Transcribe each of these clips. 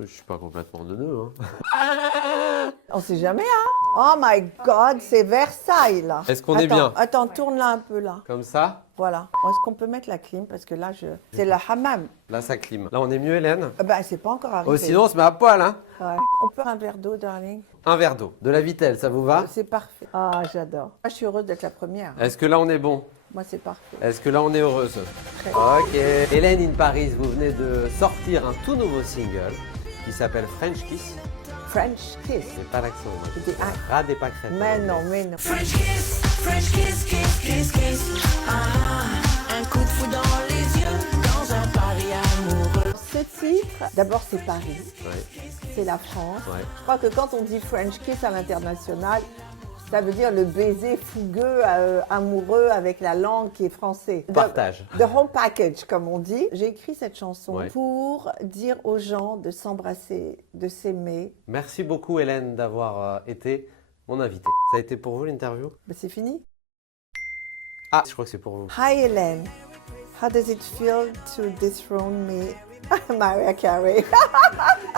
Je suis pas complètement neuneux. Hein. On sait jamais, hein? Oh my God, c'est Versailles, là. Est-ce qu'on est bien? Attends, tourne-la un peu, là. Comme ça? Voilà. Est-ce qu'on peut mettre la clim? Parce que là, c'est le hammam. Là, ça clim. Là, on est mieux, Hélène? Ben, c'est pas encore arrivé. Oh, sinon, on se met à poil, hein? Ouais. On peut un verre d'eau, darling? Un verre d'eau. De la Vittel, ça vous va? C'est parfait. Ah, j'adore. Moi, je suis heureuse d'être la première. Est-ce que là, on est bon? Moi, c'est parfait. Est-ce que là, on est heureuse? Très. Ok. Hélène in Paris, vous venez de sortir un tout nouveau single qui s'appelle French Kiss. French kiss. C'est pas l'accent. moi. C'était un- Ras des pâquerettes. Mais non, mais non. French kiss, kiss, kiss, kiss. Un coup de fou dans les yeux, dans un Paris amoureux. Ce titre, d'abord, c'est Paris. Ouais, C'est la France. ouais. Je crois que quand on dit French kiss à l'international, ça veut dire le baiser fougueux, amoureux avec la langue qui est français. Partage. The whole package, comme on dit. J'ai écrit cette chanson Ouais. pour dire aux gens de s'embrasser, de s'aimer. Merci beaucoup, Hélène, d'avoir été mon invitée. Ça a été pour vous l'interview? Ben, c'est fini. Ah, je crois que c'est pour vous. Hi Hélène, how does it feel to dethrone me? Mariah Carey.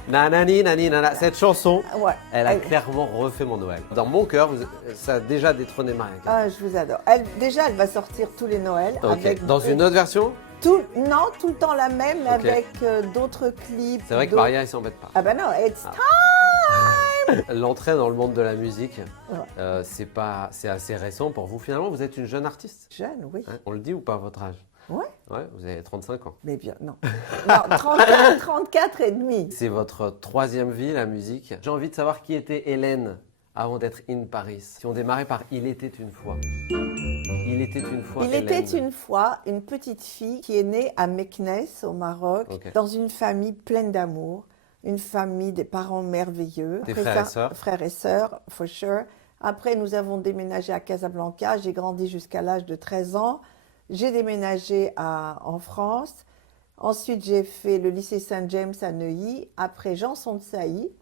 Nanani, nani, nana. Cette chanson, Ouais. elle a clairement refait mon Noël. Dans mon cœur, ça a déjà détrôné Mariah Carey. Ah, je vous adore. Déjà, elle va sortir tous les Noëls. Ok. Avec Dans une autre version? Non, tout le temps la même, mais Ok. avec d'autres clips. C'est vrai que d'autres- Mariah, elle s'embête pas. Ah ben non, it's time. L'entrée dans le monde de la musique, Ouais. c'est assez récent pour vous. Finalement, vous êtes une jeune artiste. Jeune, oui. Hein, on le dit ou pas, votre âge? Ouais. Ouais, vous avez 35 ans. Mais bien, non. Non, 34 et demi. C'est votre troisième vie, la musique. J'ai envie de savoir qui était Hélène avant d'être in Paris. Si on démarrait par Il était une fois. Il était une fois. Il Hélène. était une fois une petite fille qui est née à Meknès, au Maroc, Ok. dans une famille pleine d'amour, une famille des parents merveilleux. Des Après frères ça, et sœurs? Frères et sœurs, for sure. Après, nous avons déménagé à Casablanca. J'ai grandi jusqu'à l'âge de 13 ans. J'ai déménagé en France. Ensuite, j'ai fait le lycée Saint-James à Neuilly. Après, Janson de Sailly.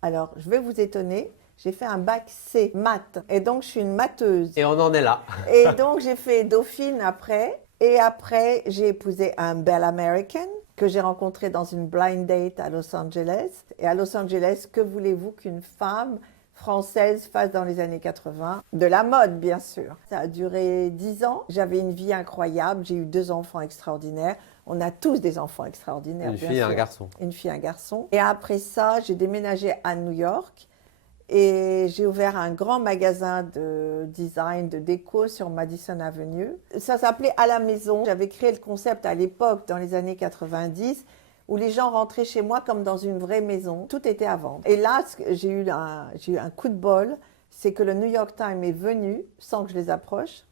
Alors, je vais vous étonner. J'ai fait un bac C, maths. Et donc, je suis une matheuse. Et on en est là. Et donc, j'ai fait Dauphine après. Et après, j'ai épousé un bel American que j'ai rencontré dans une blind date à Los Angeles. Et à Los Angeles, que voulez-vous qu'une femme française fasse dans les années 80? De la mode, bien sûr. Ça a duré 10 ans. J'avais une vie incroyable. J'ai eu 2 enfants extraordinaires. On a tous des enfants extraordinaires, Une bien fille et un sûr. garçon. Une fille et un garçon. Et après ça, j'ai déménagé à New York. Et j'ai ouvert un grand magasin de design, de déco sur Madison Avenue. Ça s'appelait À la maison. J'avais créé le concept à l'époque, dans les années 90, où les gens rentraient chez moi comme dans une vraie maison. Tout était à vendre. Et là, j'ai eu un coup de bol, c'est que le New York Times est venu, sans que je les approche,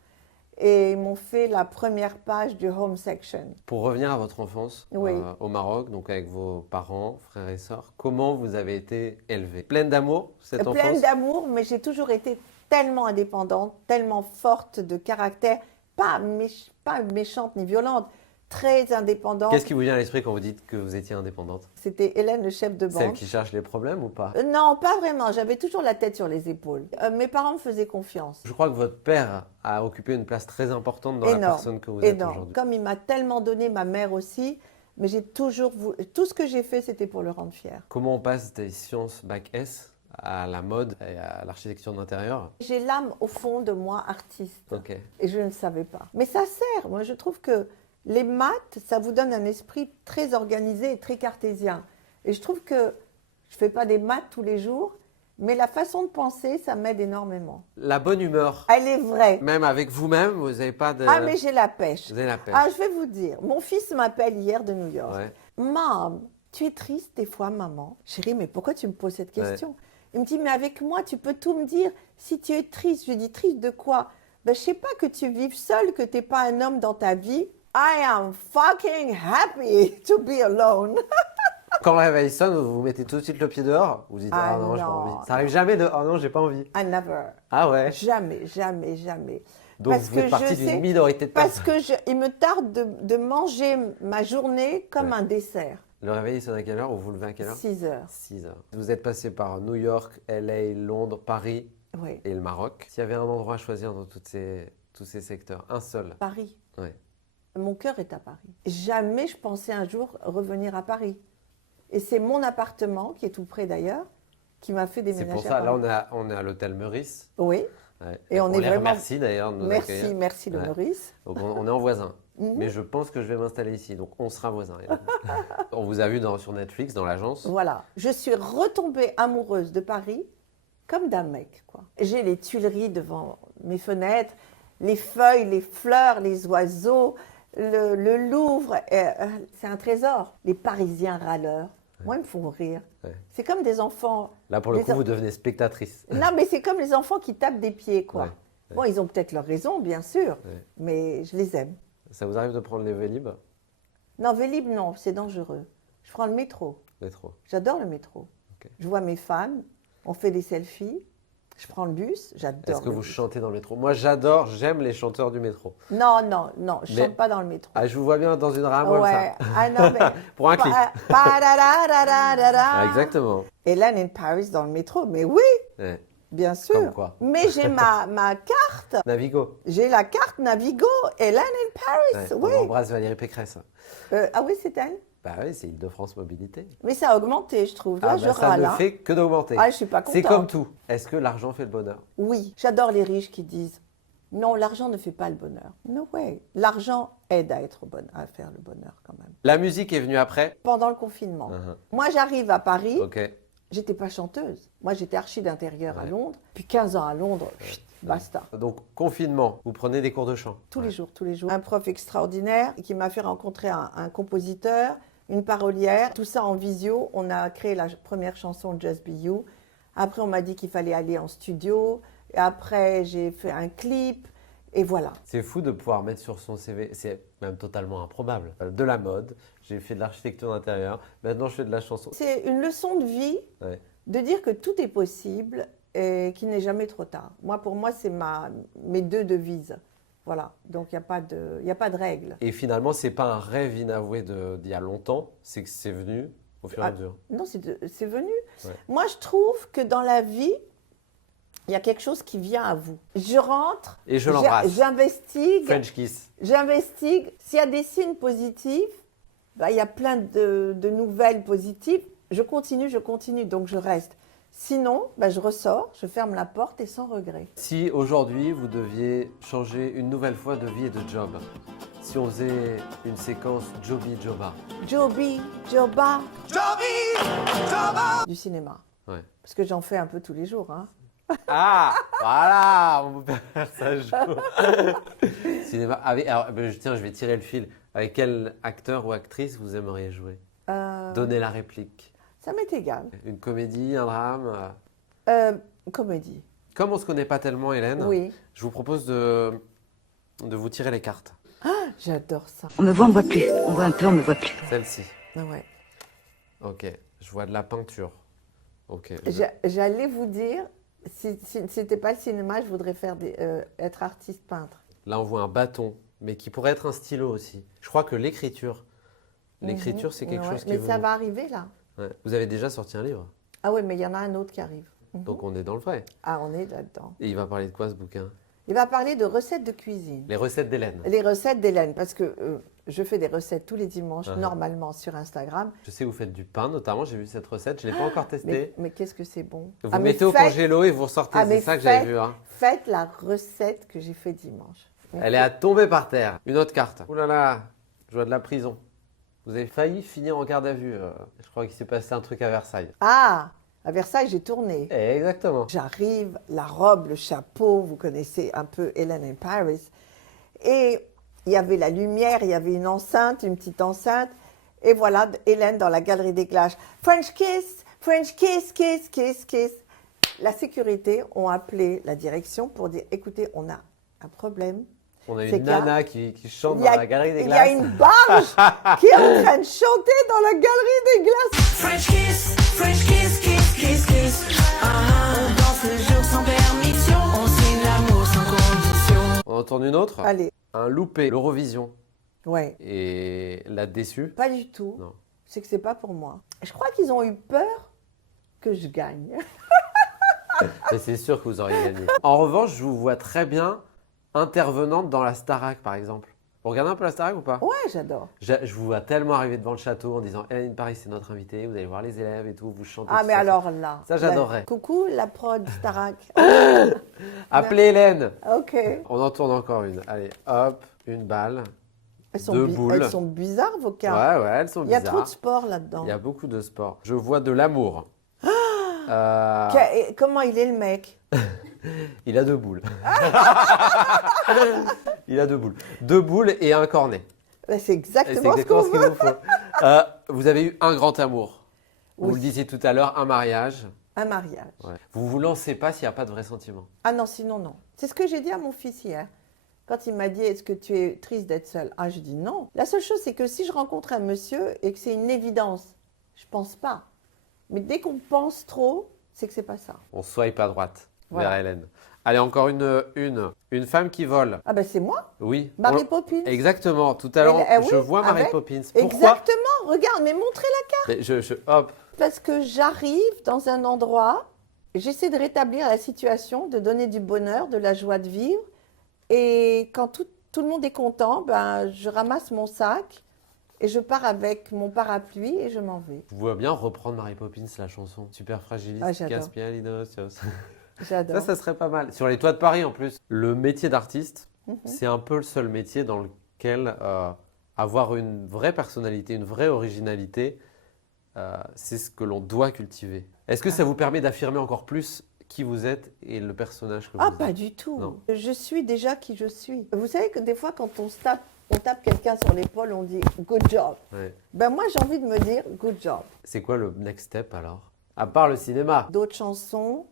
et ils m'ont fait la première page du Home Section. Pour revenir à votre enfance Oui. au Maroc, donc avec vos parents, frères et sœurs, comment vous avez été élevée? Pleine d'amour, cette enfance? Pleine d'amour, mais j'ai toujours été tellement indépendante, tellement forte de caractère, pas méchante ni violente, très indépendante. Qu'est-ce qui vous vient à l'esprit quand vous dites que vous étiez indépendante? C'était Hélène, le chef de Celle banque. qui cherche les problèmes ou pas? Non, pas vraiment. J'avais toujours la tête sur les épaules. Mes parents me faisaient confiance. Je crois que votre père a occupé une place très importante dans la Énorme, personne que vous êtes énorme. aujourd'hui. Comme il m'a tellement donné, ma mère aussi, mais j'ai toujours voulu... Tout ce que j'ai fait, c'était pour le rendre fier. Comment on passe des sciences bac S à la mode et à l'architecture d'intérieur? J'ai l'âme au fond de moi artiste. Ok. Et je ne savais pas. Mais ça sert. Moi, je trouve que les maths, ça vous donne un esprit très organisé et très cartésien. Et je trouve que je ne fais pas des maths tous les jours, mais la façon de penser, ça m'aide énormément. La bonne humeur, Elle est vraie. même avec vous-même, vous n'avez pas de... Ah, mais j'ai la pêche. Vous avez la pêche. Ah, je vais vous dire, mon fils m'appelle hier de New York. Ouais. Mom, tu es triste des fois, maman? Chérie, mais pourquoi tu me poses cette question? Il me dit, mais avec moi, tu peux tout me dire. Si tu es triste, je lui dis, triste de quoi? Ben, je sais pas, que tu vives seul, que tu n'es pas un homme dans ta vie. I am fucking happy to be alone. Quand le réveil sonne, vous mettez tout de suite le pied dehors, vous dites Ah ah non, j'ai pas non. envie. Ça arrive jamais de oh non, j'ai pas envie. I never. Ah ouais. Jamais, jamais, jamais. Donc Parce vous êtes que partie je d'une sais- minorité de Parce personnes. que il me tarde de manger ma journée comme Ouais. un dessert. Le réveil il sonne à quelle heure ou vous levez à quelle heure? 6 heures. 6 heures. Vous êtes passé par New York, LA, Londres, Paris Oui. et le Maroc. S'il y avait un endroit à choisir dans tous ces secteurs, un seul. Paris. Ouais. Mon cœur est à Paris. Jamais je pensais un jour revenir à Paris. Et c'est mon appartement, qui est tout près d'ailleurs, qui m'a fait C'est déménager pour ça, à là Paris. on est à l'hôtel Meurice. Oui, Ouais. Et on est les vraiment- remercie d'ailleurs de nous accueillir. merci le Ouais. Maurice. Donc on est en voisin. Mhm. Mais je pense que je vais m'installer ici, donc on sera voisins. Hélène. On vous a vu sur Netflix, dans l'agence. Voilà, je suis retombée amoureuse de Paris comme d'un mec, quoi. J'ai les Tuileries devant mes fenêtres, les feuilles, les fleurs, les oiseaux, le Louvre, c'est un trésor. Les Parisiens râleurs, moi, ils me font rire. Ouais. C'est comme des enfants. Là pour le Les coup, en- vous devenez spectatrice. Non, mais c'est comme les enfants qui tapent des pieds, quoi. Ouais. Bon, ils ont peut-être leur raison, bien sûr, Ouais. mais je les aime. Ça vous arrive de prendre les Vélib? Non, Vélib, non, c'est dangereux. Je prends le métro. Métro. J'adore le métro. Ok. Je vois mes fans, on fait des selfies. Je prends le bus, j'adore. Est-ce que le vous bus. chantez dans le métro? Moi j'aime les chanteurs du métro. Non, non, non, je Mais- chante pas dans le métro. Ah, je vous vois bien dans une rame comme Ouais. ça. Ah non, mais. Pour un clip. Pa-da-da-da-da-da-da. Ah, exactement. Hélène in Paris dans le métro, mais oui, Ouais. bien sûr. Comme quoi. Mais j'ai ma carte, Navigo. j'ai la carte Navigo, Hélène in Paris, Ouais, oui. On embrasse Valérie Pécresse. Ah oui, c'est elle. Bah oui, c'est Île-de-France Mobilité. Mais ça a augmenté, je trouve. Là, Ah, je bah, ça râle. ne hein. fait que d'augmenter. Ah, je suis pas contente. C'est comme tout. Est-ce que l'argent fait le bonheur? Oui, j'adore les riches qui disent non, l'argent ne fait pas le bonheur. No way. L'argent aide à à faire le bonheur quand même. La musique est venue après. Pendant le confinement. Uh-huh. Moi, j'arrive à Paris, Ok. j'étais pas chanteuse. Moi, j'étais archi d'intérieur à Ouais. Londres. Puis 15 ans à Londres, chut, basta. Donc, confinement, vous prenez des cours de chant. Tous les jours, tous les jours. Un prof extraordinaire qui m'a fait rencontrer un compositeur, une parolière, tout ça en visio. On a créé la première chanson Just Be You. Après, on m'a dit qu'il fallait aller en studio. Et après, j'ai fait un clip. Et voilà. C'est fou de pouvoir mettre sur son CV, c'est même totalement improbable. De la mode, j'ai fait de l'architecture d'intérieur, maintenant je fais de la chanson. C'est une leçon de vie Ouais. de dire que tout est possible et qu'il n'est jamais trop tard. Moi, pour moi, c'est mes deux devises. Voilà. Donc, il n'y a pas de règle. Et finalement, c'est pas un rêve inavoué d'il y a longtemps, c'est que c'est venu au fur et à Ah, mesure. Non, c'est venu. Ouais. Moi, je trouve que dans la vie, il y a quelque chose qui vient à vous. Je rentre, Et je l'embrasse. j'investigue, French kiss. j'investigue. S'il y a des signes positifs, bah, il y a plein de nouvelles positives. Je continue, donc je reste. Sinon, bah, je ressors, je ferme la porte et sans regret. Si aujourd'hui vous deviez changer une nouvelle fois de vie et de job, si on faisait une séquence Joby Joba, Joby, Joba. Du cinéma. ouais. Parce que j'en fais un peu tous les jours. Hein. Ah, voilà, on peut faire ça jour. Cinéma. Alors, tiens, je vais tirer le fil. Avec quel acteur ou actrice vous aimeriez jouer? Donnez la réplique. Ça m'est égal. Une comédie, un drame. Comédie. Comme on se connaît pas tellement, Hélène, Oui. je vous propose de vous tirer les cartes. J'adore ça. On me voit, on me voit plus. On voit un peu, on me voit plus. Celle-ci. Ah ouais. Ok. Je vois de la peinture. Ok. J'allais vous dire, si c'était pas le cinéma, je voudrais faire être artiste peintre. Là, on voit un bâton, mais qui pourrait être un stylo aussi. Je crois que l'écriture, c'est quelque Ouais, chose qui mais vous... ça va arriver là. Ouais. Vous avez déjà sorti un livre, Ah oui, mais il y en a un autre qui arrive. donc on est dans le vrai. Ah, on est là-dedans. Et il va parler de quoi ce bouquin? Il va parler de recettes de cuisine. Les recettes d'Hélène. Les recettes d'Hélène, parce que je fais des recettes tous les dimanches, Uh-huh. normalement sur Instagram. Je sais que vous faites du pain, notamment. J'ai vu cette recette. Je ne l'ai pas encore testée. Mais qu'est-ce que c'est bon. Vous Ah, mais mettez au faites- congélo et vous ressortez. Ah, C'est mais ça que j'avais faites- vu. Hein. Faites la recette que j'ai fait dimanche. Elle est à tomber par terre. Une autre carte. Ouh là là, je vois de la prison. Vous avez failli finir en garde à vue. Je crois qu'il s'est passé un truc à Versailles. Ah, à Versailles, j'ai tourné. Exactement. J'arrive, la robe, le chapeau, vous connaissez un peu Hélène in Paris. Et il y avait la lumière, il y avait une enceinte, une petite enceinte. Et voilà, Hélène dans la galerie des glaces. French kiss, kiss, kiss, kiss. La sécurité ont appelé la direction pour dire, écoutez, on a un problème. On a C'est une qu'il y a- nana qui chante Il y dans a- la galerie des il y glaces. a une barge qui est en train de chanter dans la galerie des glaces. French kiss, kiss, kiss, kiss. On danse le jour sans permission. On signe l'amour sans condition. On en tourne une autre. Allez, Un loupé, l'Eurovision. ouais, Et la déçue. pas du tout. Non. C'est que c'est pas pour moi. Je crois qu'ils ont eu peur que je gagne. Mais c'est sûr que vous auriez gagné. En revanche, je vous vois très bien intervenante dans la Starac, par exemple. Vous regardez un peu la Starac ou pas? Ouais, j'adore. Je vous vois tellement arriver devant le château en disant Hélène in Paris, c'est notre invitée. Vous allez voir les élèves et tout, vous chantez. Ah, tout mais ça. alors là. Ça, j'adorerais. Coucou, la prod Starac. Appelez Hélène. Ok. On en tourne encore une. Allez, hop, une balle. Elles Deux boules. elles sont bizarres, vos cartes. Ouais, elles sont Il y a bizarres. trop de sport là-dedans. Il y a beaucoup de sport. Je vois de l'amour. Et comment il est, le mec? Il a 2 boules. Il a 2 boules. 2 boules et un cornet. Ben, c'est Et exactement, c'est exactement ce qu'il vous faut. Vous avez eu un grand amour. Vous Oui. le disiez tout à l'heure, un mariage. Un mariage. Ouais. Vous vous lancez pas s'il n'y a pas de vrai sentiment. Ah non, sinon, non. C'est ce que j'ai dit à mon fils hier. Quand il m'a dit, est-ce que tu es triste d'être seule? Ah, je dis non. La seule chose, c'est que si je rencontre un monsieur et que c'est une évidence, je pense pas. Mais dès qu'on pense trop, c'est que c'est pas ça. On swipe à droite Voilà. vers Hélène. Allez, encore une femme qui vole. Ah ben c'est moi, Oui. Marie Poppins. Exactement. Tout à l'heure, Oui, je vois Mary avec- Poppins. Pourquoi Exactement, regarde, mais montrez-la. Mais hop. Parce que j'arrive dans un endroit, j'essaie de rétablir la situation, de donner du bonheur, de la joie de vivre. Et quand tout le monde est content, ben, je ramasse mon sac et je pars avec mon parapluie et je m'en vais. Je vois bien reprendre Mary Poppins, la chanson. Super fragiliste, Ah, j'adore. Caspialinos. J'adore. Ça serait pas mal. Sur les toits de Paris, en plus. Le métier d'artiste, Mhm. c'est un peu le seul métier dans lequel avoir une vraie personnalité, une vraie originalité, c'est ce que l'on doit cultiver. Est-ce que ça vous permet d'affirmer encore plus qui vous êtes et le personnage que Ah, vous pas êtes? du tout. Non. Je suis déjà qui je suis. Vous savez que des fois, quand on tape quelqu'un sur l'épaule, on dit « good job Ouais. ». Ben moi, j'ai envie de me dire « good job C'est quoi le next step alors? À part le cinéma ». D'autres chansons,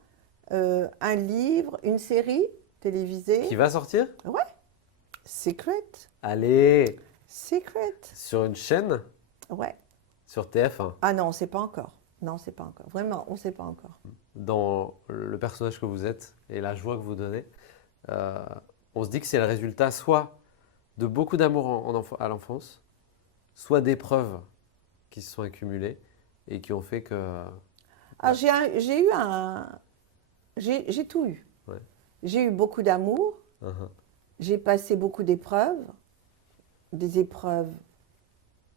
un livre, une série télévisée. Qui va sortir? Secret. Allez, Secret. sur une chaîne, Ouais. sur TF1. Ah non, on ne sait pas encore. Non, on ne sait pas encore. Vraiment, on ne sait pas encore. Dans le personnage que vous êtes et la joie que vous donnez, on se dit que c'est le résultat soit de beaucoup d'amour à l'enfance, soit d'épreuves qui se sont accumulées et qui ont fait que... Ah, j'ai tout eu. Ouais. J'ai eu beaucoup d'amour. Uh-huh. J'ai passé beaucoup d'épreuves, des épreuves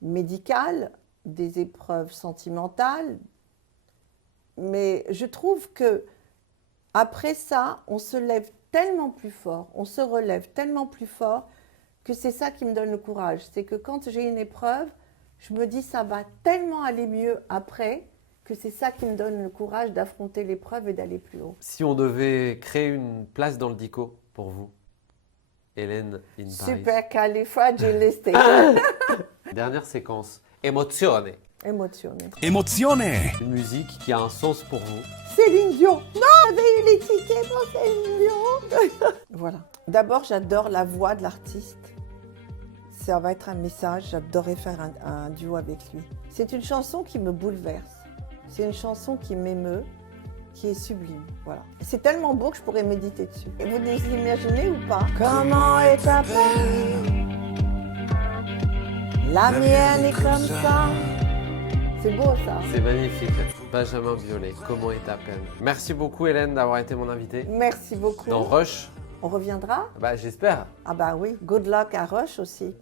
médicales, des épreuves sentimentales. Mais je trouve que après ça, on se lève tellement plus fort, on se relève tellement plus fort que c'est ça qui me donne le courage. C'est que quand j'ai une épreuve, je me dis ça va tellement aller mieux après que c'est ça qui me donne le courage d'affronter l'épreuve et d'aller plus haut. Si on devait créer une place dans le dico pour vous, Hélène in Paris. Supercalifragilistic. Dernière séquence, Emozione. Émotionné. Emozione! Une musique qui a un sens pour vous. Céline Dion. Non, j'avais eu les tickets pour Céline Dion. Voilà. D'abord, j'adore la voix de l'artiste. Ça va être un message. J'adorerais faire un duo avec lui. C'est une chanson qui me bouleverse. C'est une chanson qui m'émeut, qui est sublime. Voilà. C'est tellement beau que je pourrais méditer dessus. Et vous les imaginez ou pas? Comment est ta peine? La mienne est comme ça. C'est beau ça. C'est magnifique. Benjamin Biolay, comment est ta peine? Merci beaucoup Hélène d'avoir été mon invitée. Merci beaucoup. Dans Rush, On reviendra? bah, j'espère. Ah bah oui. Good luck à Rush aussi.